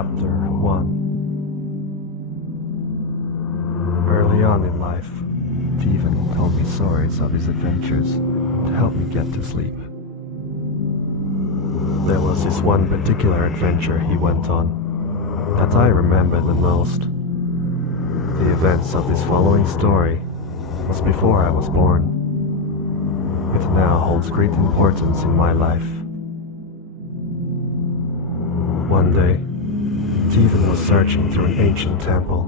Chapter 1. Early on in life, Stephen told me stories of his adventures to help me get to sleep. There was this one particular adventure he went on that I remember the most. The events of this following story was before I was born. It now holds great importance in my life. One day, Stephen was searching through an ancient temple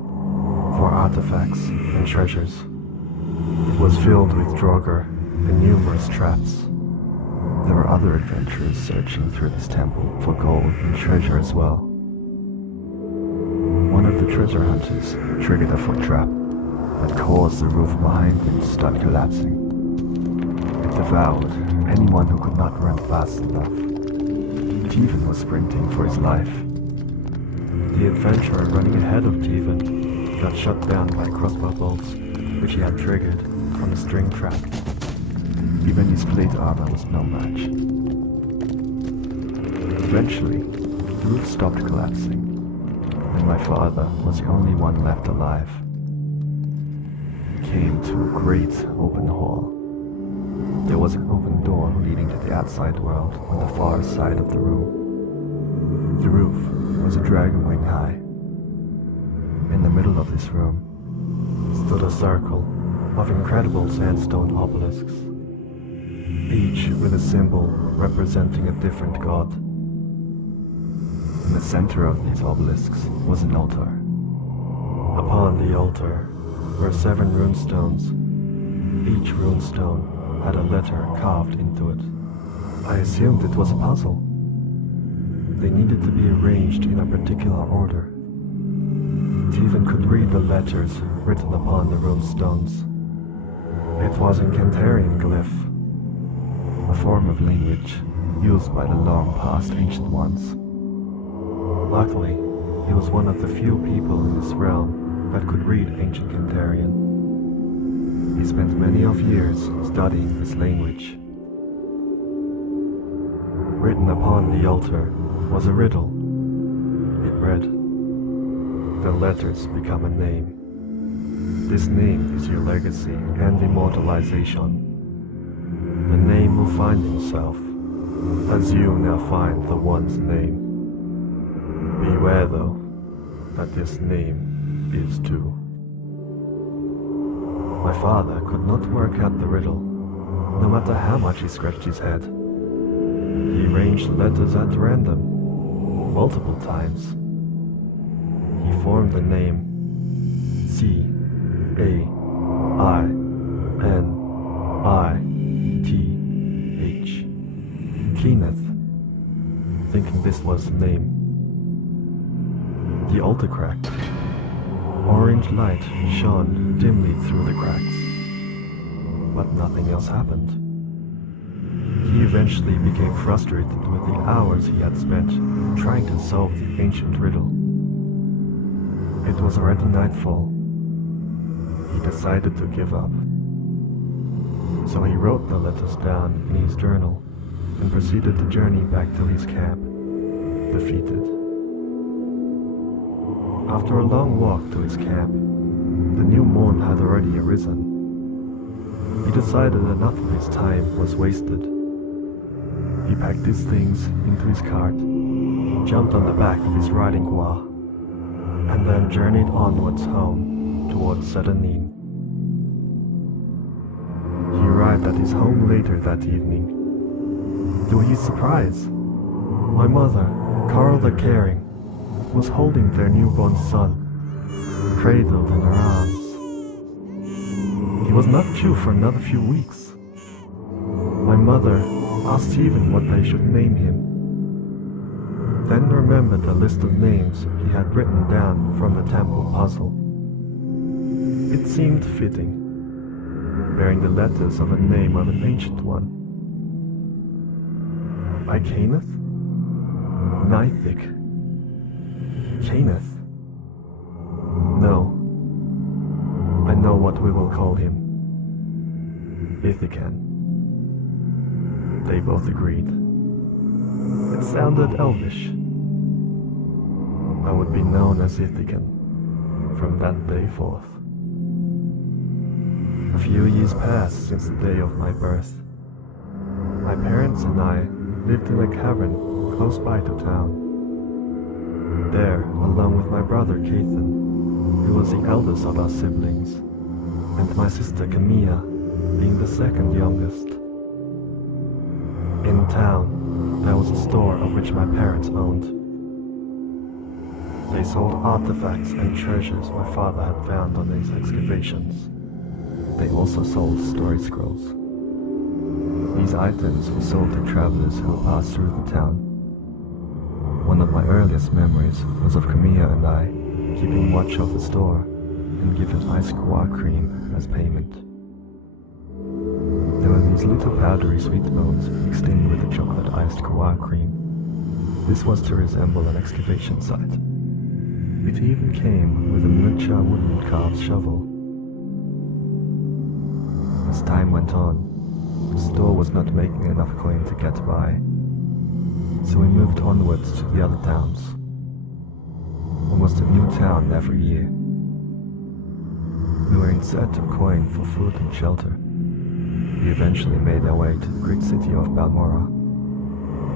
for artifacts and treasures. It was filled with Draugr and numerous traps. There were other adventurers searching through this temple for gold and treasure as well. One of the treasure hunters triggered a foot trap that caused the roof behind him to start collapsing. It devoured anyone who could not run fast enough. Stephen was sprinting for his life. The adventurer running ahead of Stephen got shot down by crossbow bolts, which he had triggered from a string trap. Even his plate armor was no match. Eventually, the roof stopped collapsing, and my father was the only one left alive. He came to a great open hall. There was an open door leading to the outside world on the far side of the room. The roof was a dragon wing high. In the middle of this room stood a circle of incredible sandstone obelisks, each with a symbol representing a different god. In the center of these obelisks was an altar. Upon the altar were 7 runestones. Each runestone had a letter carved into it. I assumed it was a puzzle. They needed to be arranged in a particular order. Stephen could read the letters written upon the runestones. It was Incantarian glyph, a form of language used by the long-past ancient ones. Luckily, he was one of the few people in this realm that could read ancient Cantarian. He spent many of years studying this language. Written upon the altar was a riddle. It read, "The letters become a name. This name is your legacy and immortalization. The name will find himself, as you now find the one's name. Beware though, that this name is too." My father could not work out the riddle, no matter how much he scratched his head. He arranged the letters at random, multiple times. He formed the name C-A-I-N-I-T-H, Kenneth, thinking this was the name. The altar cracked. Orange light shone dimly through the cracks, but nothing else happened. He eventually became frustrated with the hours he had spent trying to solve the ancient riddle. It was already nightfall. He decided to give up. So he wrote the letters down in his journal and proceeded to journey back to his camp, defeated. After a long walk to his camp, the new moon had already arisen. He decided enough of his time was wasted. He packed his things into his cart, jumped on the back of his riding gwa, and then journeyed onwards home towards Sadanin. He arrived at his home later that evening. To his surprise, my mother, Carl the Caring, was holding their newborn son, cradled in her arms. He was not due for another few weeks. My mother asked Stephen what they should name him, then remembered a list of names he had written down from the temple puzzle. It seemed fitting, bearing the letters of a name of an ancient one. By Kenneth? Nithic. Kenneth? No. I know what we will call him. Ithican. They both agreed. It sounded elvish. I would be known as Ithican from that day forth. A few years passed since the day of my birth. My parents and I lived in a cavern close by to town. There, along with my brother Cathan, who was the eldest of our siblings, and my sister Camilla, being the second youngest. In town, there was a store of which my parents owned. They sold artifacts and treasures my father had found on these excavations. They also sold story scrolls. These items were sold to travelers who passed through the town. One of my earliest memories was of Camilla and I keeping watch of the store and giving iced guar cream as payment. There were these little powdery sweet bones mixed in with the chocolate iced guar cream. This was to resemble an excavation site. It even came with a miniature wooden carved shovel. As time went on, the store was not making enough coin to get by, so we moved onwards to the other towns. Almost a new town every year. We were in search of coin for food and shelter. We eventually made our way to the great city of Balmora,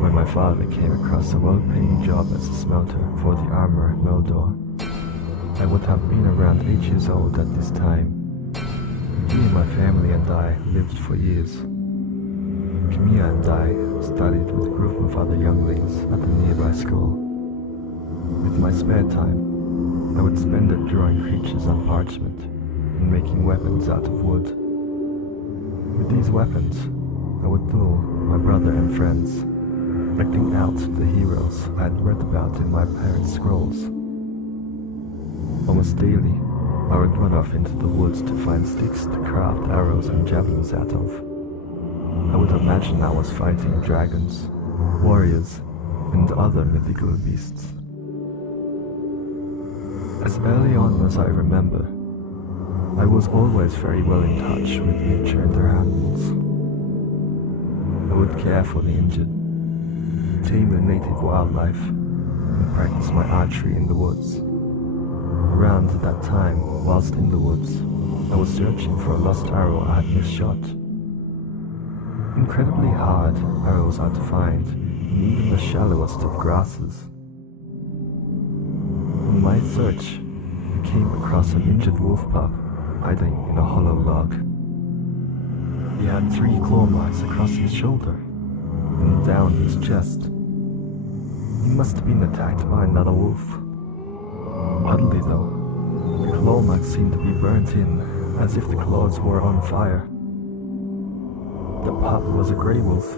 where my father came across a well-paying job as a smelter for the armor at Meldor. I would have been around 8 years old at this time. He and my family and I lived for years. Camilla and I studied with a group of other younglings at the nearby school. With my spare time, I would spend it drawing creatures on parchment and making weapons out of wood. With these weapons, I would duel my brother and friends, acting out the heroes I had read about in my parents' scrolls. Almost daily, I would run off into the woods to find sticks to craft arrows and javelins out of. I would imagine I was fighting dragons, warriors, and other mythical beasts. As early on as I remember, I was always very well in touch with nature and her animals. I would care for the injured, tame the native wildlife, and practice my archery in the woods. Around that time, whilst in the woods, I was searching for a lost arrow I had misshot. Incredibly hard arrows are to find in even the shallowest of grasses. In my search, I came across an injured wolf pup hiding in a hollow log. He had 3 claw marks across his shoulder and down his chest. He must have been attacked by another wolf. Oddly though, the claw marks seemed to be burnt in, as if the claws were on fire. The pup was a grey wolf,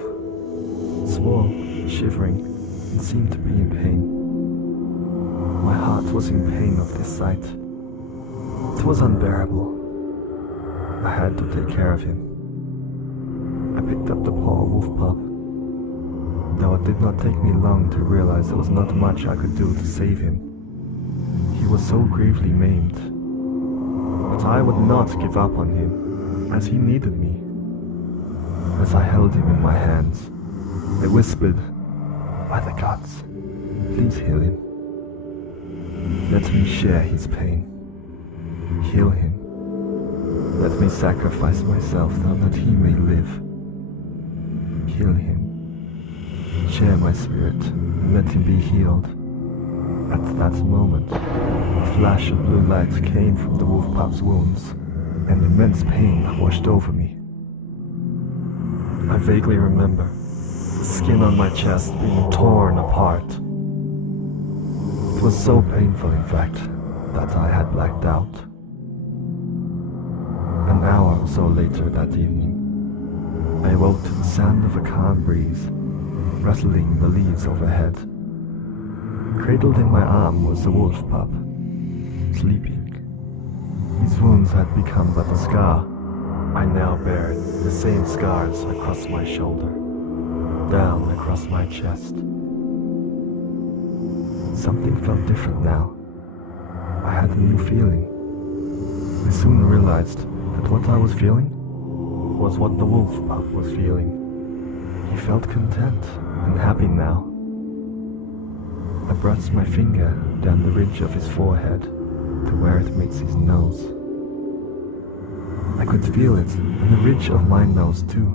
small, shivering, and seemed to be in pain. My heart was in pain of this sight. It was unbearable. I had to take care of him. I picked up the poor wolf pup, though it did not take me long to realize there was not much I could do to save him. He was so gravely maimed. But I would not give up on him, as he needed me. As I held him in my hands, I whispered, "By the gods, please heal him. Let me share his pain. Heal him. Let me sacrifice myself so that he may live. Heal him. Share my spirit, and let him be healed." At that moment, a flash of blue light came from the wolf pup's wounds, and immense pain washed over me. I vaguely remember the skin on my chest being torn apart. It was so painful, in fact, that I had blacked out. An hour or so later that evening, I awoke to the sound of a calm breeze, rustling the leaves overhead. Cradled in my arm was the wolf pup, sleeping. His wounds had become but a scar. I now bared the same scars across my shoulder, down across my chest. Something felt different now. I had a new feeling. I soon realized that what I was feeling was what the wolf pup was feeling. He felt content and happy now. I brushed my finger down the ridge of his forehead to where it meets his nose. I could feel it on the ridge of my nose too.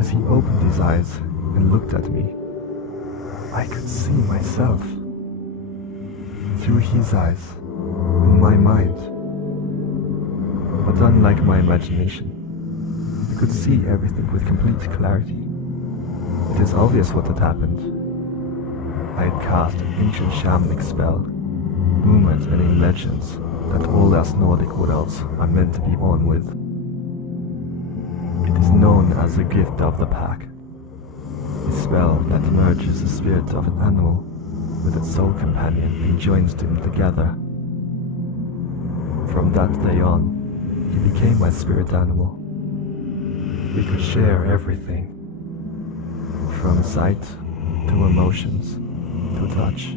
As he opened his eyes and looked at me, I could see myself. Through his eyes, in my mind. But unlike my imagination, I could see everything with complete clarity. It is obvious what had happened. I had cast an ancient shamanic spell, rumored and in legends that all us Nordic wood elves are meant to be born with. It is known as the gift of the pack, a spell that merges the spirit of an animal with its soul companion and joins them together. From that day on, he became my spirit animal. We could share everything, from sight to emotions to touch.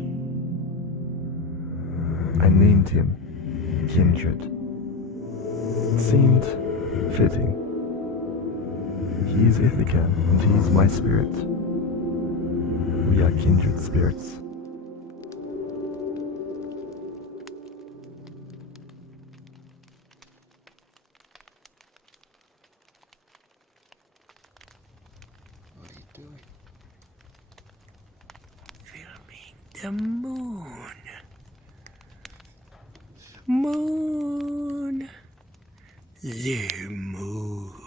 I named him Kindred. It seemed fitting. He is Ithican and he is my spirit. We are kindred spirits. What are you doing? Filming the moon. Moon. The moon.